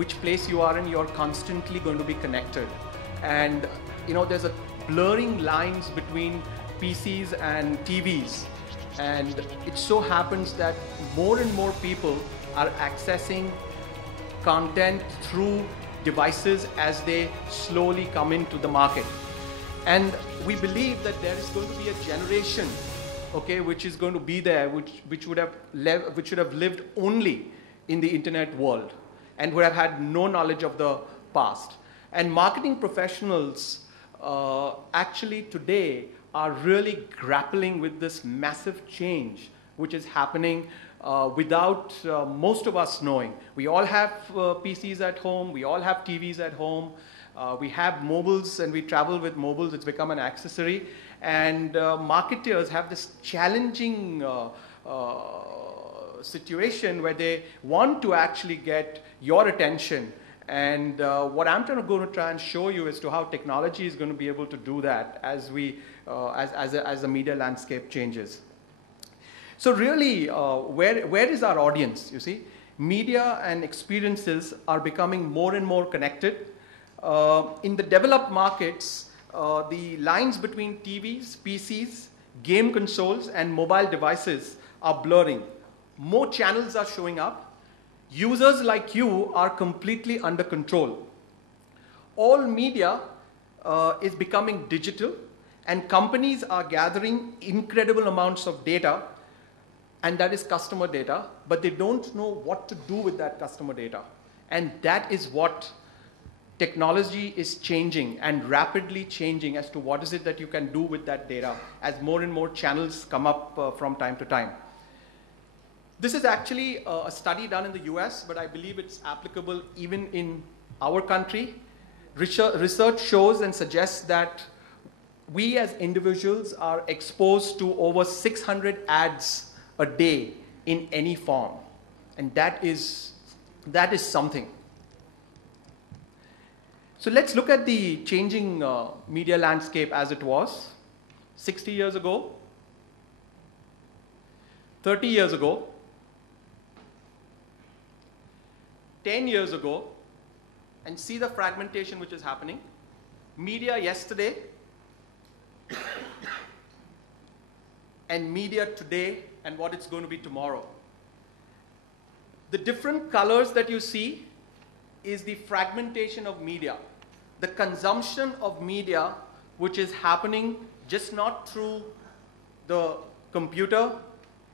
which place you are in, you're constantly going to be connected. And there's a blurring lines between PCs and TVs. And it so happens that more and more people are accessing content through devices as they slowly come into the market. And we believe that there is going to be a generation, which is going to be there, which should have lived only in the internet world and would have had no knowledge of the past. And marketing professionals actually today are really grappling with this massive change which is happening without most of us knowing. We all have PCs at home, we all have TVs at home, we have mobiles and we travel with mobiles. It's become an accessory. And marketers have this challenging situation where they want to actually get your attention. And what I'm going to try and show you as to how technology is going to be able to do that as the media landscape changes. So really, where is our audience? You see, media and experiences are becoming more and more connected. In the developed markets, the lines between TVs, PCs, game consoles, and mobile devices are blurring. More channels are showing up. Users like you are completely under control. All media is becoming digital, and companies are gathering incredible amounts of data, and that is customer data, but they don't know what to do with that customer data. And that is what technology is changing, and rapidly changing, as to what is it that you can do with that data as more and more channels come up from time to time. This is actually a study done in the US, but I believe it's applicable even in our country. Research shows and suggests that we as individuals are exposed to over 600 ads a day in any form. And that is something. So let's look at the changing media landscape as it was 60 years ago, 30 years ago, 10 years ago, and see the fragmentation which is happening. Media yesterday and media today and what it's going to be tomorrow. The different colors that you see is the fragmentation of media, the consumption of media which is happening just not through the computer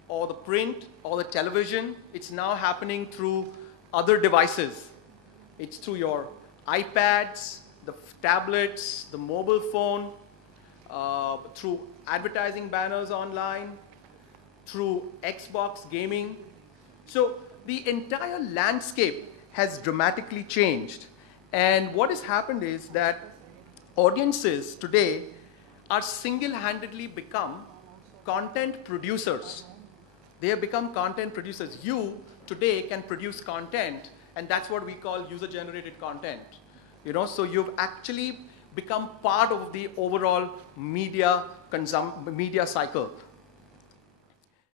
or the print or the television. It's now happening through other devices. It's through your iPads, the tablets, the mobile phone, through advertising banners online, through Xbox gaming. So the entire landscape has dramatically changed. And what has happened is that audiences today are single-handedly become content producers. They have become content producers. You today can produce content, and that's what we call user-generated content. So you've actually become part of the overall media cycle.